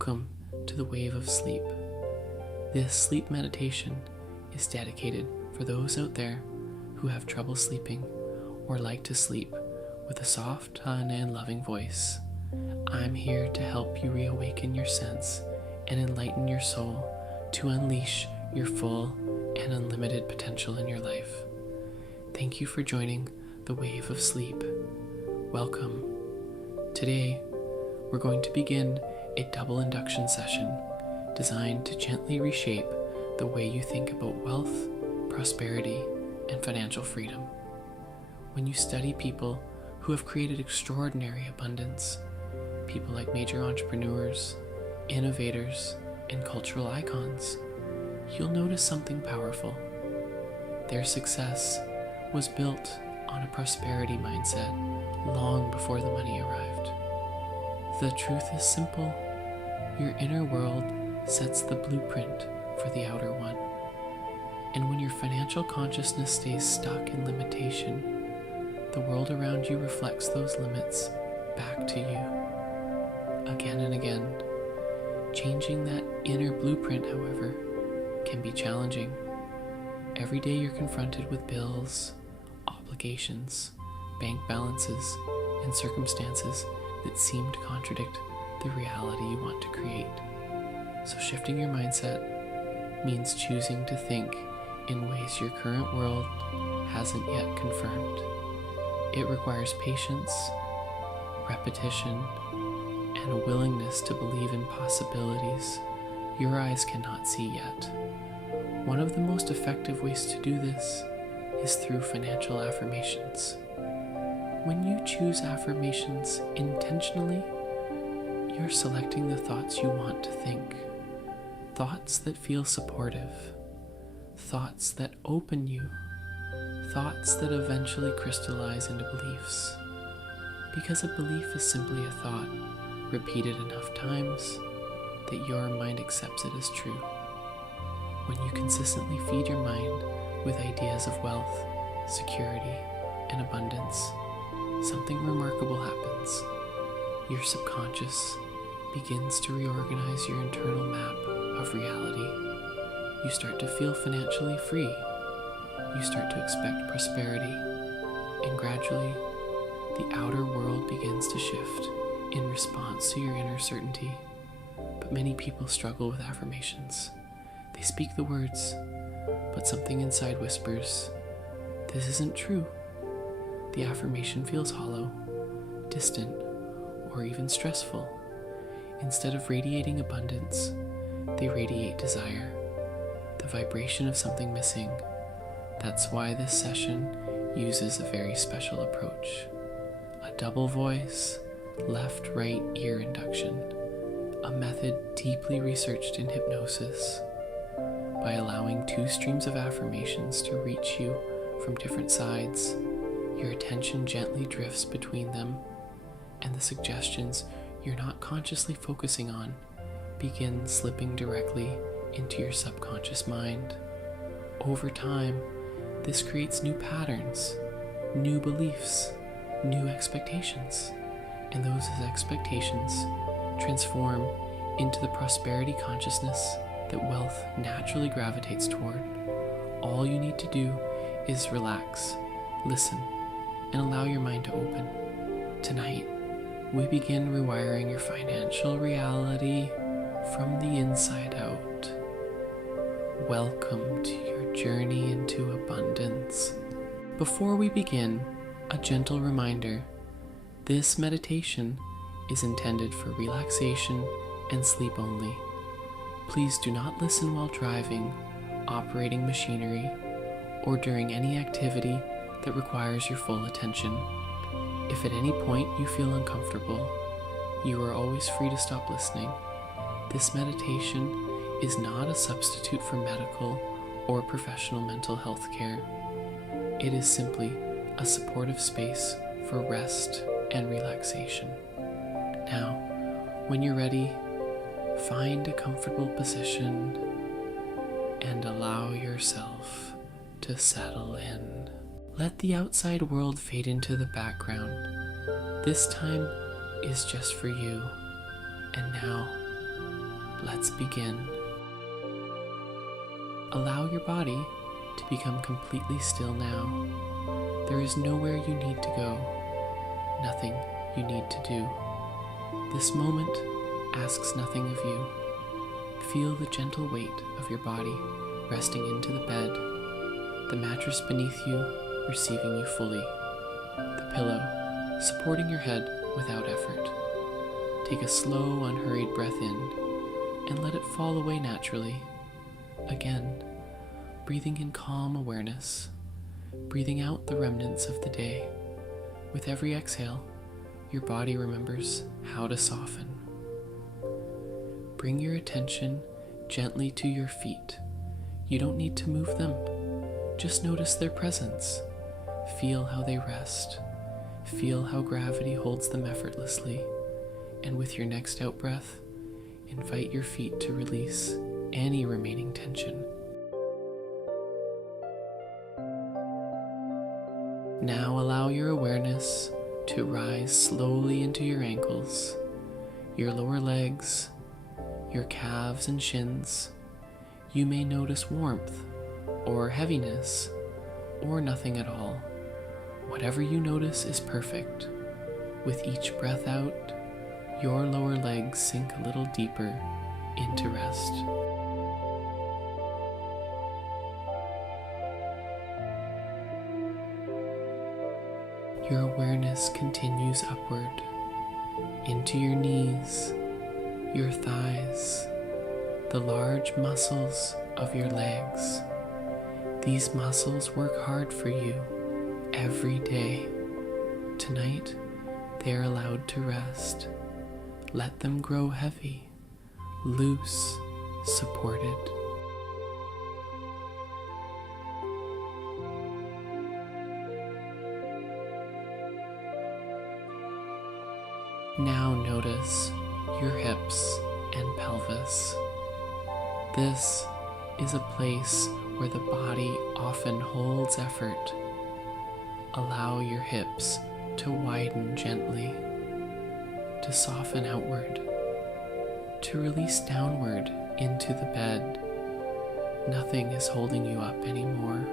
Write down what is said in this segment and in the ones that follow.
Welcome to the Wave of Sleep. This sleep meditation is dedicated for those out there who have trouble sleeping or like to sleep with a soft, fun, and loving voice. I'm here to help you reawaken your sense and enlighten your soul to unleash your full and unlimited potential in your life. Thank you for joining the Wave of Sleep. Welcome. Today, we're going to begin a double induction session designed to gently reshape the way you think about wealth, prosperity, and financial freedom. When you study people who have created extraordinary abundance, people like major entrepreneurs, innovators, and cultural icons, you'll notice something powerful. Their success was built on a prosperity mindset long before the money arrived. The truth is simple. Your inner world sets the blueprint for the outer one. And when your financial consciousness stays stuck in limitation, the world around you reflects those limits back to you. Again and again. Changing that inner blueprint, however, can be challenging. Every day you're confronted with bills, obligations, bank balances, and circumstances that seem to contradict the reality you want to create. So shifting your mindset means choosing to think in ways your current world hasn't yet confirmed. It requires patience, repetition, and a willingness to believe in possibilities your eyes cannot see yet. One of the most effective ways to do this is through financial affirmations. When you choose affirmations intentionally, you're selecting the thoughts you want to think, thoughts that feel supportive, thoughts that open you, thoughts that eventually crystallize into beliefs. Because a belief is simply a thought repeated enough times that your mind accepts it as true. When you consistently feed your mind with ideas of wealth, security, and abundance, something remarkable happens. Your subconscious begins to reorganize your internal map of reality. You start to feel financially free. You start to expect prosperity. And gradually, the outer world begins to shift in response to your inner certainty. But many people struggle with affirmations. They speak the words, but something inside whispers, "This isn't true." The affirmation feels hollow, distant, or even stressful. Instead of radiating abundance, they radiate desire, the vibration of something missing. That's why this session uses a very special approach. A double voice, left-right ear induction, a method deeply researched in hypnosis. By allowing two streams of affirmations to reach you from different sides, your attention gently drifts between them, and the suggestions you're not consciously focusing on begin slipping directly into your subconscious mind. Over time, this creates new patterns, new beliefs, new expectations, and those expectations transform into the prosperity consciousness that wealth naturally gravitates toward. All you need to do is relax, listen, and allow your mind to open. Tonight, we begin rewiring your financial reality from the inside out. Welcome to your journey into abundance. Before we begin, a gentle reminder. This meditation is intended for relaxation and sleep only. Please do not listen while driving, operating machinery, or during any activity that requires your full attention. If at any point you feel uncomfortable, you are always free to stop listening. This meditation is not a substitute for medical or professional mental health care. It is simply a supportive space for rest and relaxation. Now, when you're ready, find a comfortable position and allow yourself to settle in. Let the outside world fade into the background. This time is just for you. And now, let's begin. Allow your body to become completely still now. There is nowhere you need to go, nothing you need to do. This moment asks nothing of you. Feel the gentle weight of your body resting into the bed, the mattress beneath you receiving you fully, the pillow supporting your head without effort. Take a slow, unhurried breath in and let it fall away naturally. Again, breathing in calm awareness, breathing out the remnants of the day. With every exhale, your body remembers how to soften. Bring your attention gently to your feet. You don't need to move them. Just notice their presence. Feel how they rest. Feel how gravity holds them effortlessly. And with your next out-breath, invite your feet to release any remaining tension. Now allow your awareness to rise slowly into your ankles, your lower legs, your calves and shins. You may notice warmth or heaviness or nothing at all. Whatever you notice is perfect. With each breath out, your lower legs sink a little deeper into rest. Your awareness continues upward into your knees, your thighs, the large muscles of your legs. These muscles work hard for you every day. Tonight, they are allowed to rest. Let them grow heavy, loose, supported. Now notice your hips and pelvis. This is a place where the body often holds effort. Allow your hips to widen gently, to soften outward, to release downward into the bed. Nothing is holding you up anymore.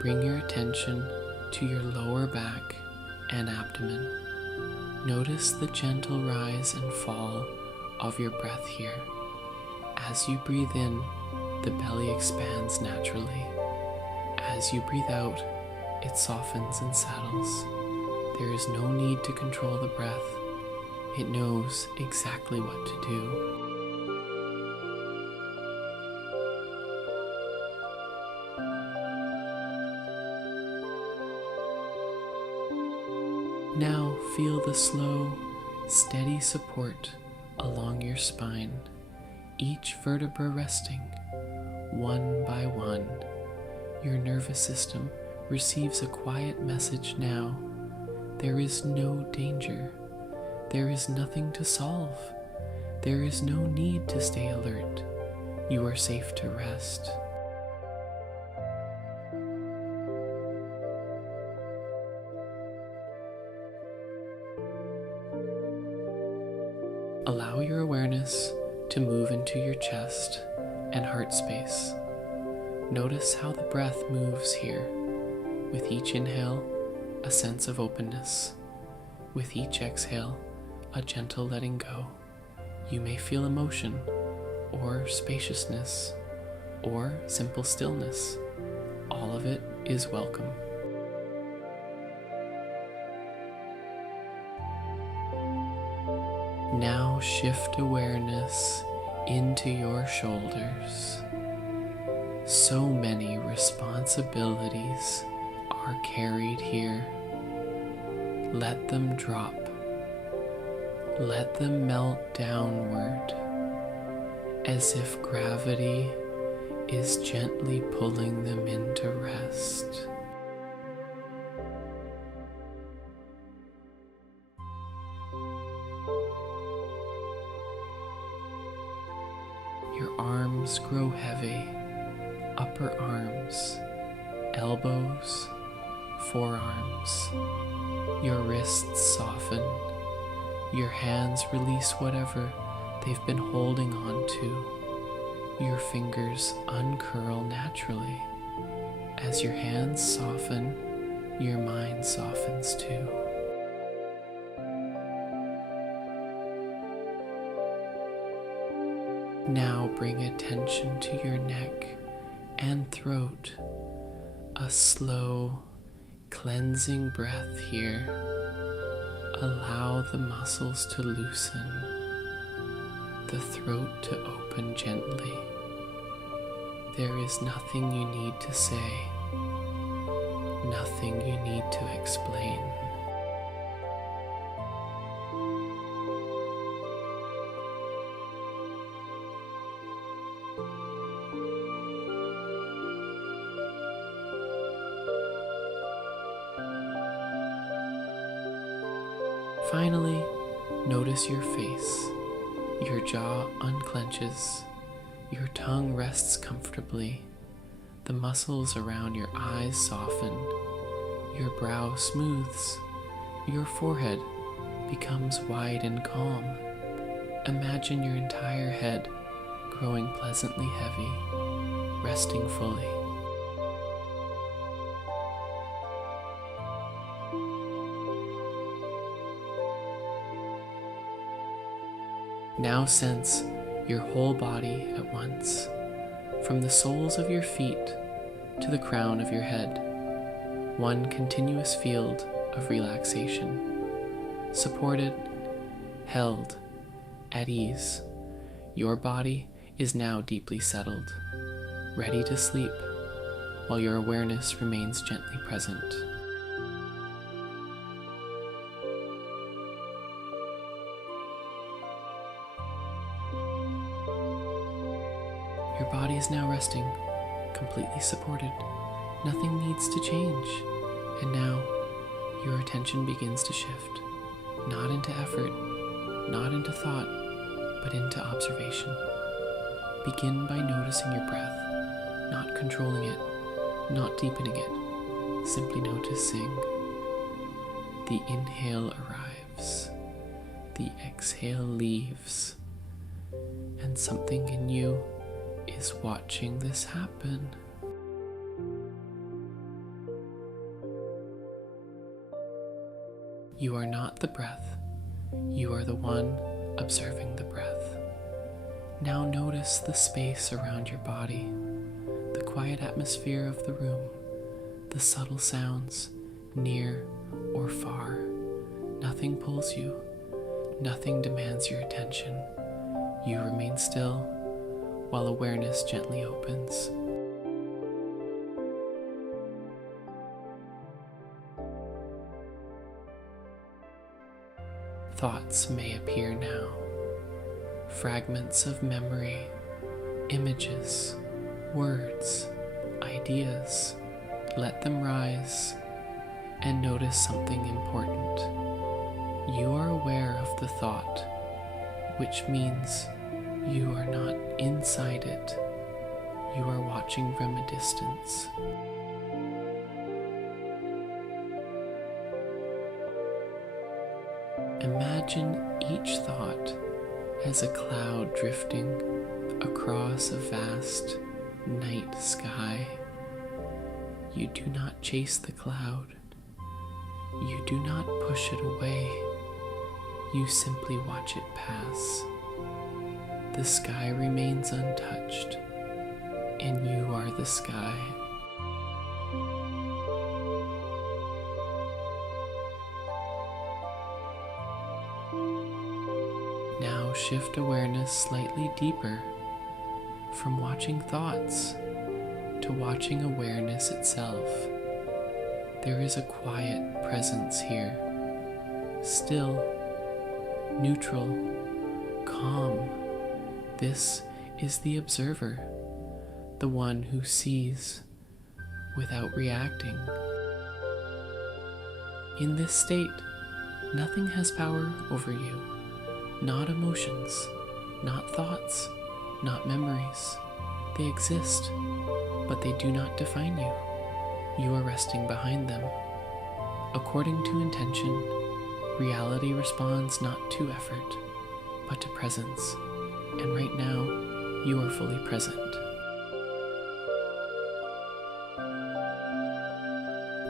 Bring your attention to your lower back and abdomen. Notice the gentle rise and fall of your breath here. As you breathe in, the belly expands naturally. As you breathe out, it softens and settles. There is no need to control the breath. It knows exactly what to do. Now feel the slow, steady support along your spine, each vertebra resting, one by one. Your nervous system receives a quiet message now. There is no danger. There is nothing to solve. There is no need to stay alert. You are safe to rest. Allow your awareness to move into your chest and heart space. Notice how the breath moves here. With each inhale, a sense of openness. With each exhale, a gentle letting go. You may feel emotion, or spaciousness, or simple stillness. All of it is welcome. Now shift awareness into your shoulders. So many responsibilities are carried here. Let them drop. Let them melt downward, as if gravity is gently pulling them into rest. Your arms grow heavy, upper arms, elbows, forearms. Your wrists soften. Your hands release whatever they've been holding on to. Your fingers uncurl naturally. As your hands soften, your mind softens too. Now bring attention to your neck and throat. A slow, cleansing breath here. Allow the muscles to loosen, the throat to open gently. There is nothing you need to say, nothing you need to explain. Finally, notice your face. Your jaw unclenches. Your tongue rests comfortably. The muscles around your eyes soften. Your brow smooths. Your forehead becomes wide and calm. Imagine your entire head growing pleasantly heavy, resting fully. Now sense your whole body at once, from the soles of your feet to the crown of your head, one continuous field of relaxation, supported, held, at ease. Your body is now deeply settled, ready to sleep, while your awareness remains gently present. Your body is now resting, completely supported. Nothing needs to change. And now, your attention begins to shift, not into effort, not into thought, but into observation. Begin by noticing your breath, not controlling it, not deepening it, simply noticing. The inhale arrives, the exhale leaves, and something in you is watching this happen. You are not the breath, you are the one observing the breath. Now notice the space around your body, the quiet atmosphere of the room, the subtle sounds, near or far. Nothing pulls you, nothing demands your attention. You remain still, while awareness gently opens. Thoughts may appear now, fragments of memory, images, words, ideas. Let them rise and notice something important. You are aware of the thought, which means you are not inside it. You are watching from a distance. Imagine each thought as a cloud drifting across a vast night sky. You do not chase the cloud. You do not push it away. You simply watch it pass. The sky remains untouched, and you are the sky. Now shift awareness slightly deeper from watching thoughts to watching awareness itself. There is a quiet presence here, still, neutral, calm. This is the observer, the one who sees without reacting. In this state, nothing has power over you. Not emotions, not thoughts, not memories. They exist, but they do not define you. You are resting behind them, According to intention, reality responds not to effort, but to presence, and right now, you are fully present.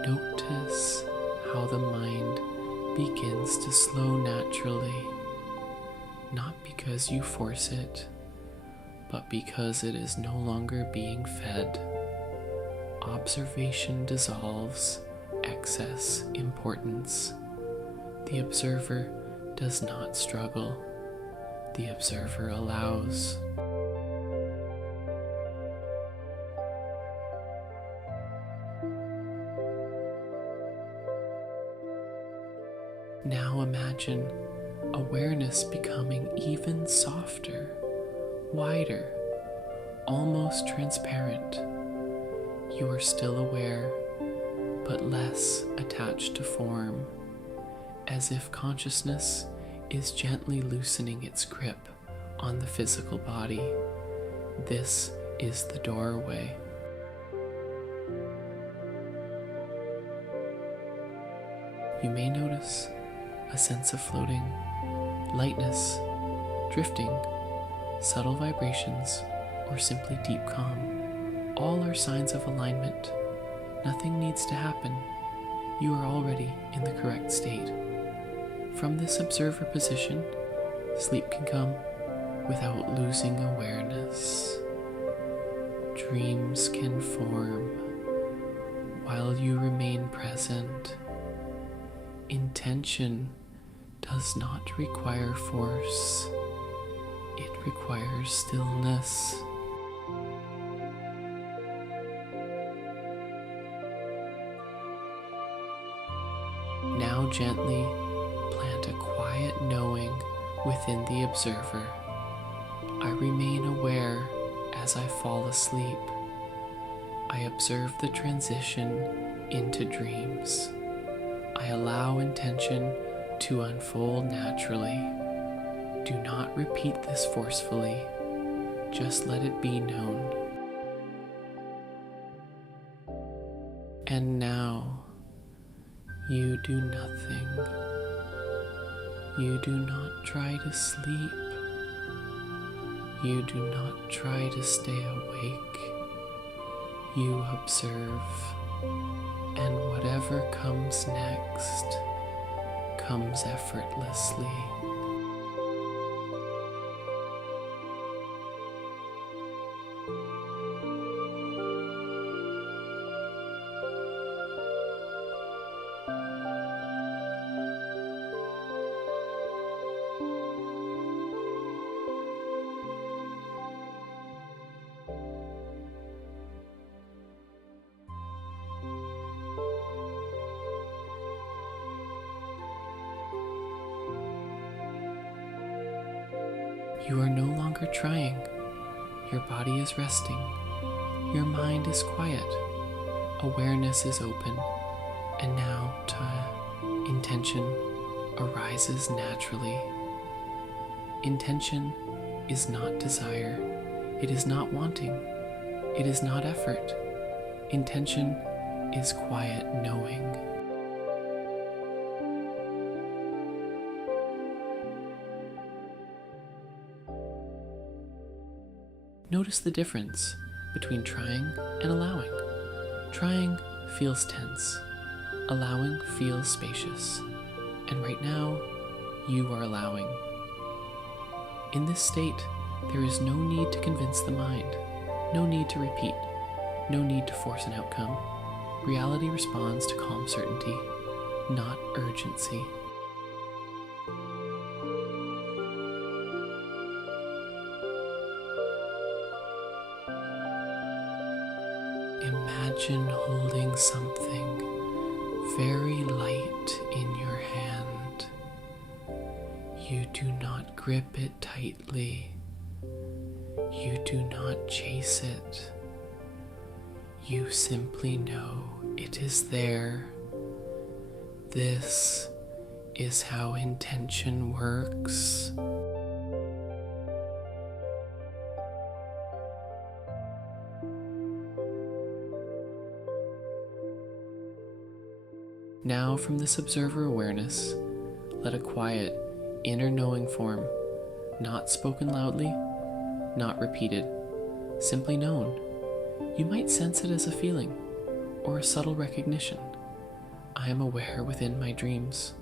Notice how the mind begins to slow naturally, not because you force it, but because it is no longer being fed. Observation dissolves excess importance. The observer does not struggle. The observer allows. Now imagine awareness becoming even softer, wider, almost transparent. You are still aware, but less attached to form, as if consciousness is gently loosening its grip on the physical body. This is the doorway. You may notice a sense of floating, lightness, drifting, subtle vibrations, or simply deep calm. All are signs of alignment. Nothing needs to happen. You are already in the correct state. From this observer position, sleep can come without losing awareness. Dreams can form while you remain present. Intention does not require force. It requires stillness. Now gently plant a quiet knowing within the observer. I remain aware as I fall asleep. I observe the transition into dreams. I allow intention to unfold naturally. Do not repeat this forcefully. Just let it be known. And now, you do nothing. You do not try to sleep. You do not try to stay awake. You observe, and whatever comes next comes effortlessly. You are no longer trying. Your body is resting. Your mind is quiet. Awareness is open. And now, intention arises naturally. Intention is not desire. It is not wanting. It is not effort. Intention is quiet knowing. Notice the difference between trying and allowing. Trying feels tense. Allowing feels spacious. And right now, you are allowing. In this state, there is no need to convince the mind, no need to repeat, no need to force an outcome. Reality responds to calm certainty, not urgency. Imagine holding something very light in your hand. You do not grip it tightly. You do not chase it. You simply know it is there. This is how intention works. Now, from this observer awareness, let a quiet, inner knowing form, not spoken loudly, not repeated, simply known. You might sense it as a feeling or a subtle recognition. I am aware within my dreams.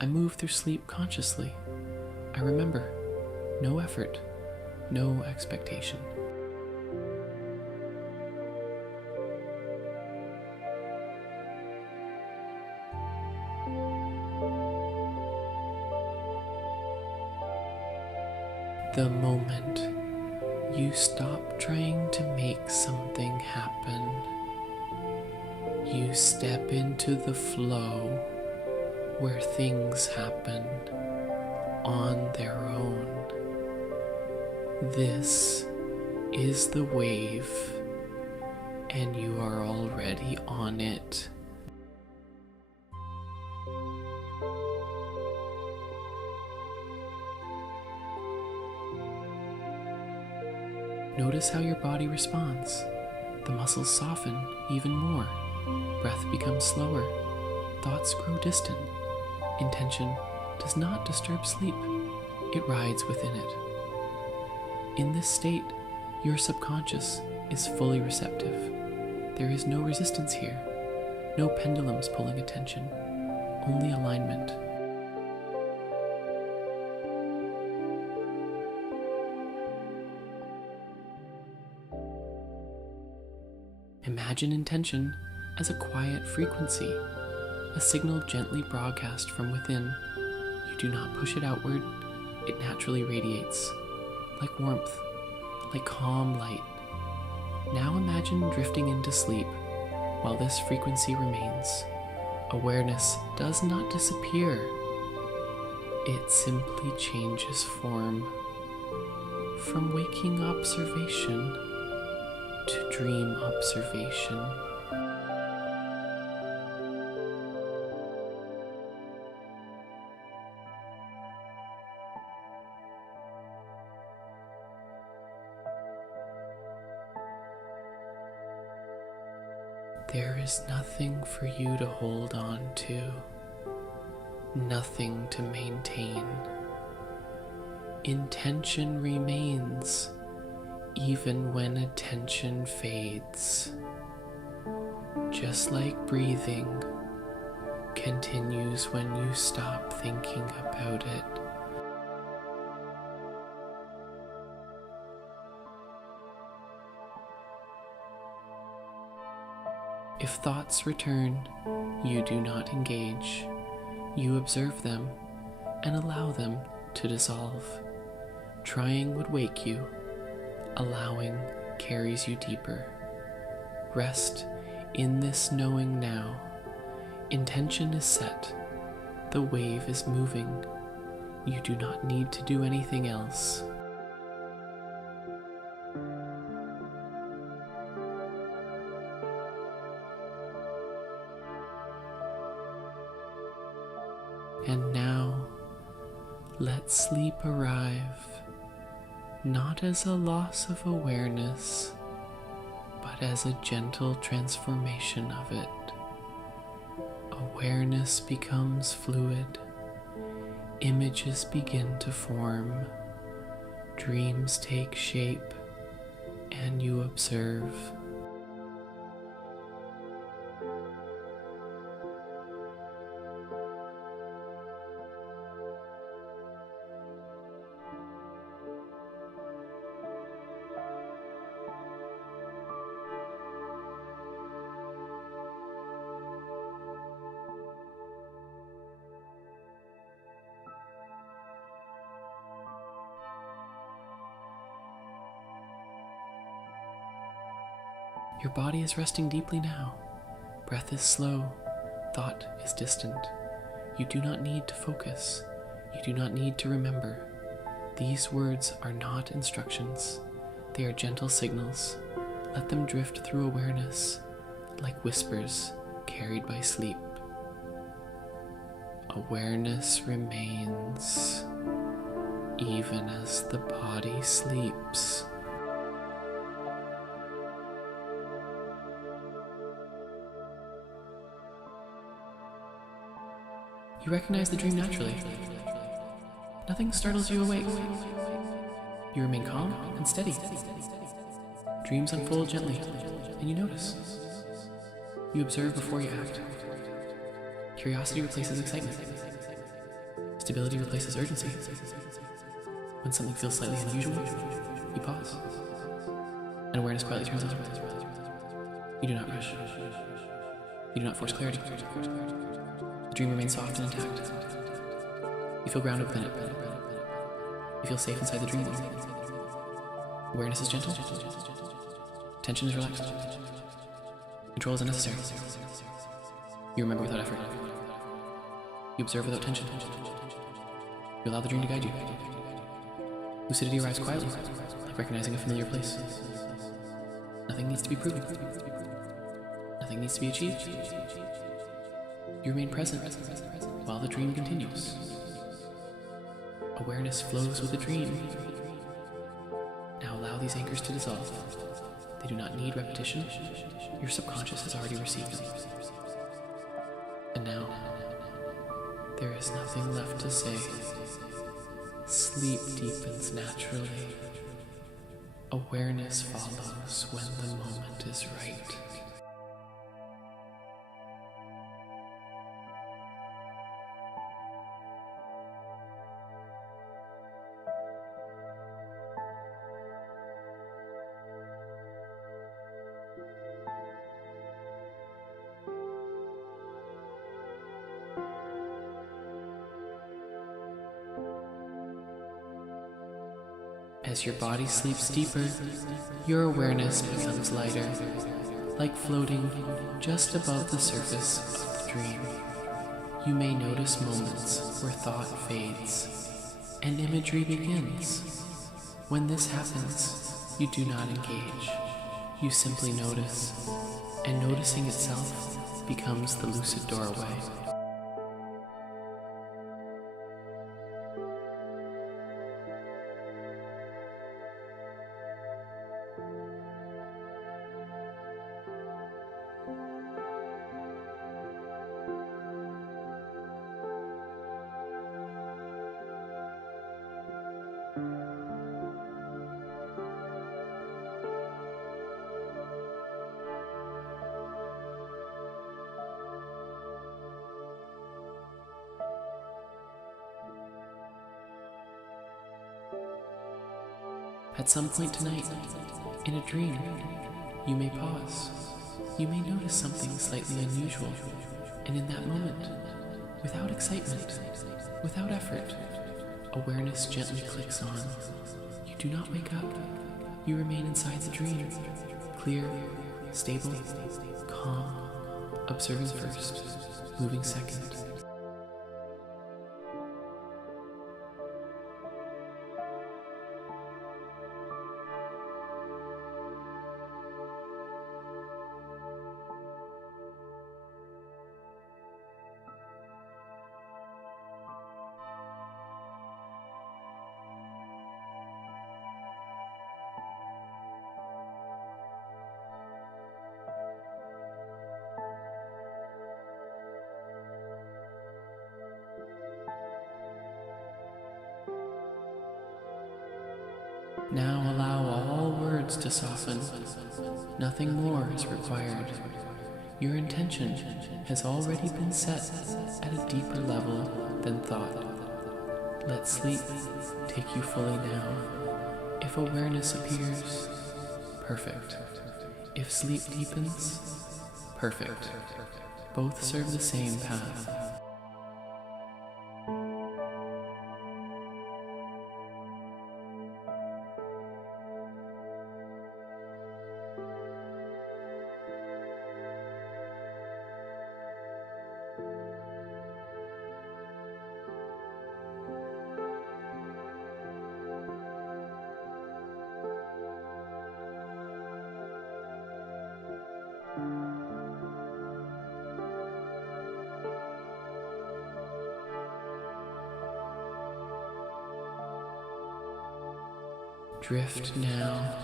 I move through sleep consciously. I remember, no effort, no expectation. The moment you stop trying to make something happen, you step into the flow where things happen on their own. This is the wave, and you are already on it. Notice how your body responds. The muscles soften even more. Breath becomes slower. Thoughts grow distant. Intention does not disturb sleep. It rides within it. In this state, your subconscious is fully receptive. There is no resistance here. No pendulums pulling attention. Only alignment. Imagine intention as a quiet frequency, a signal gently broadcast from within. You do not push it outward, it naturally radiates, like warmth, like calm light. Now imagine drifting into sleep while this frequency remains. Awareness does not disappear, it simply changes form, from waking observation to dream observation. There is nothing for you to hold on to, nothing to maintain. Intention remains even when attention fades. Just like breathing continues when you stop thinking about it. If thoughts return, you do not engage. You observe them and allow them to dissolve. Trying would wake you. Allowing carries you deeper. Rest in this knowing now. Intention is set. The wave is moving. You do not need to do anything else. And now, let sleep arrive. Not as a loss of awareness, but as a gentle transformation of it. Awareness becomes fluid. Images begin to form. Dreams take shape, and you observe. Your body is resting deeply now. Breath is slow. Thought is distant. You do not need to focus. You do not need to remember. These words are not instructions. They are gentle signals. Let them drift through awareness, like whispers carried by sleep. Awareness remains, even as the body sleeps. You recognize the dream naturally. Nothing startles you awake. You remain calm and steady. Dreams unfold gently, and you notice. You observe before you act. Curiosity replaces excitement. Stability replaces urgency. When something feels slightly unusual, you pause. And awareness quietly turns on. You do not rush. You do not force clarity. The dream remains soft and intact. You feel grounded within it. You feel safe inside the dream. Awareness is gentle. Tension is relaxed. Control is unnecessary. You remember without effort. You observe without tension. You allow the dream to guide you. Lucidity arrives quietly, like recognizing a familiar place. Nothing needs to be proven. Nothing needs to be achieved. You remain present while the dream continues. Awareness flows with the dream. Now allow these anchors to dissolve. They do not need repetition. Your subconscious has already received them. And now, there is nothing left to say. Sleep deepens naturally. Awareness follows when the moment is right. As your body sleeps deeper, your awareness becomes lighter, like floating just above the surface of the dream. You may notice moments where thought fades and imagery begins. When this happens, you do not engage. You simply notice, and noticing itself becomes the lucid doorway. At some point tonight, in a dream, you may pause. You may notice something slightly unusual, and in that moment, without excitement, without effort, awareness gently clicks on. You do not wake up. You remain inside the dream, clear, stable, calm, observing first, moving second. Now allow all words to soften. Nothing more is required. Your intention has already been set at a deeper level than thought. Let sleep take you fully now. If awareness appears, perfect. If sleep deepens, perfect. Both serve the same path. Drift now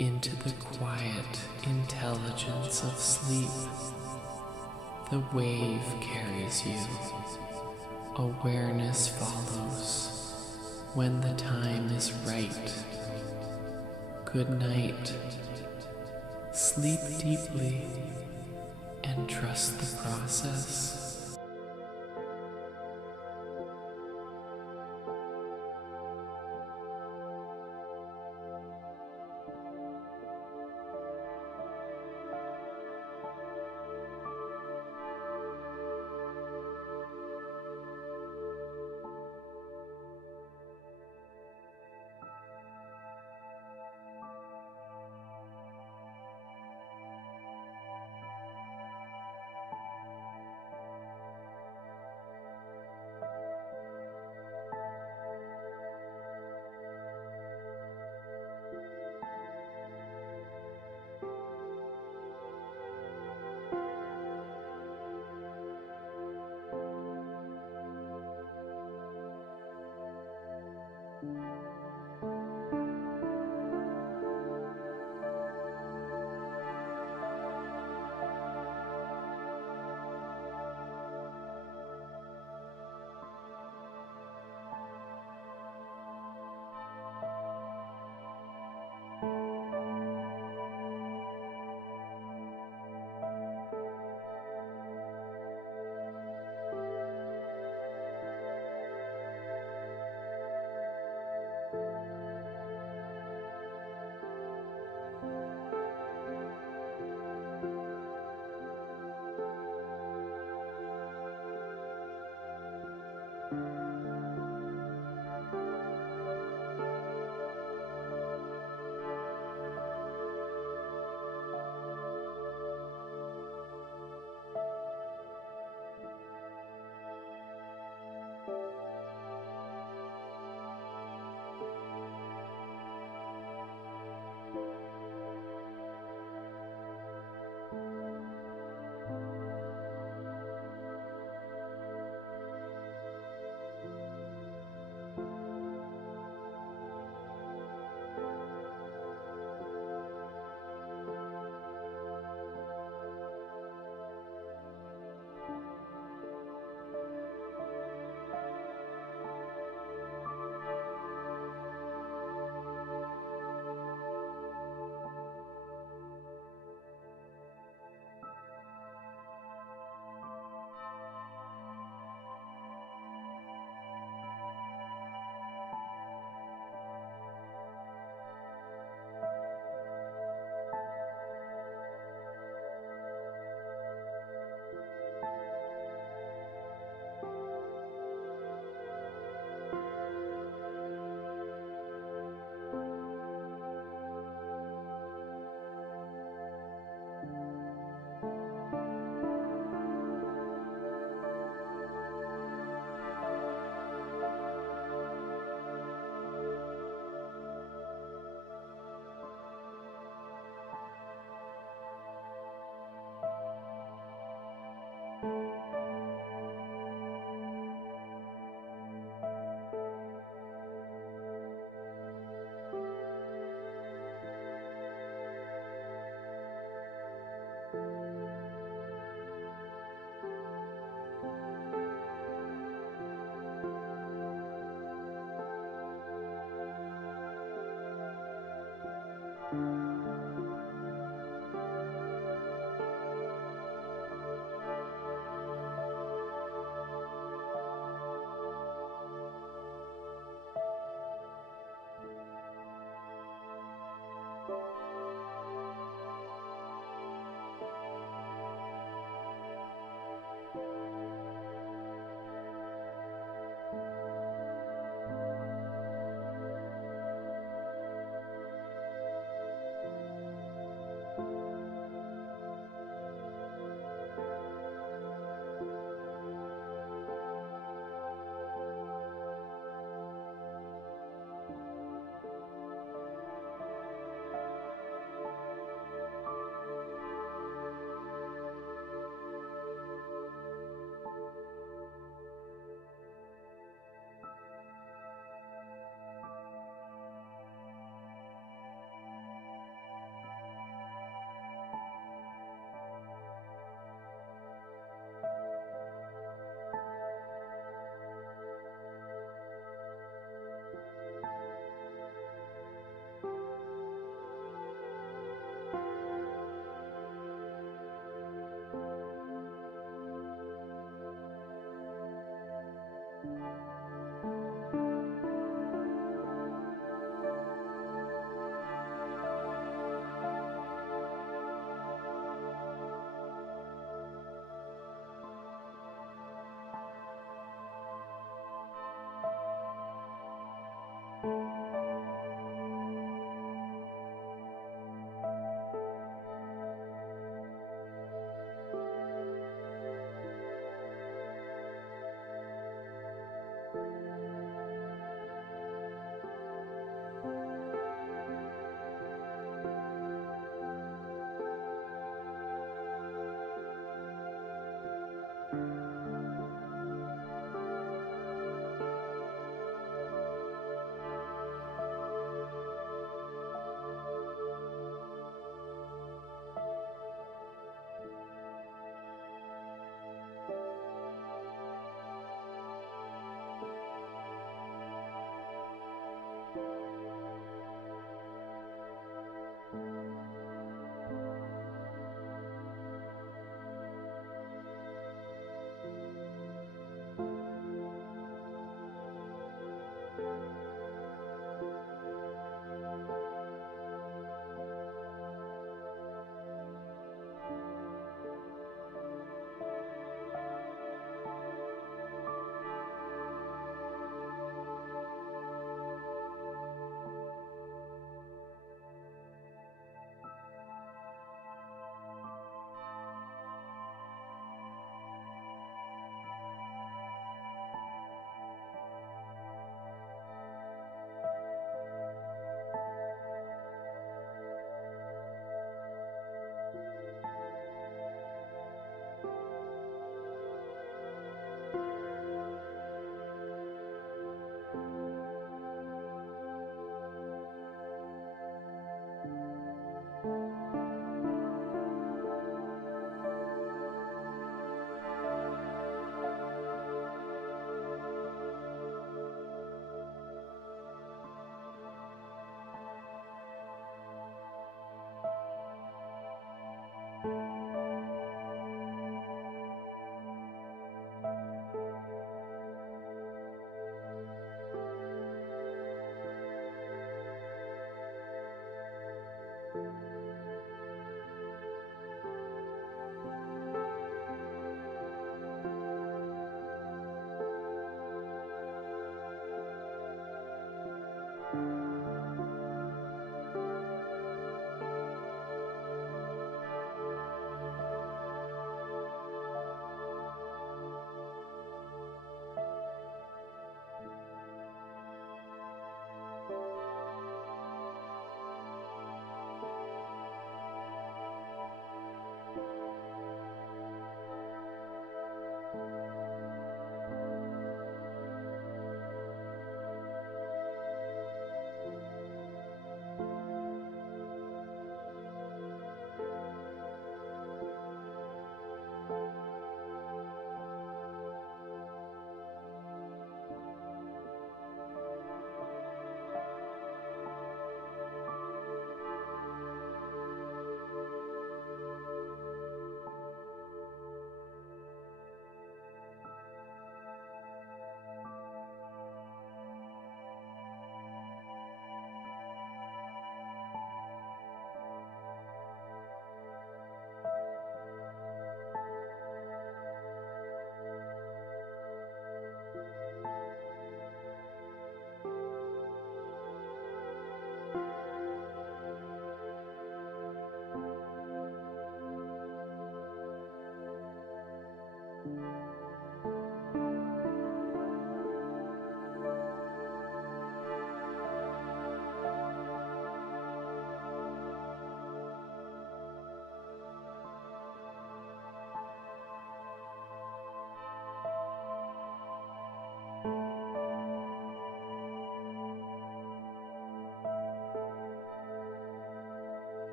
into the quiet intelligence of sleep. The wave carries you. Awareness follows when the time is right. Good night. Sleep deeply and trust the process.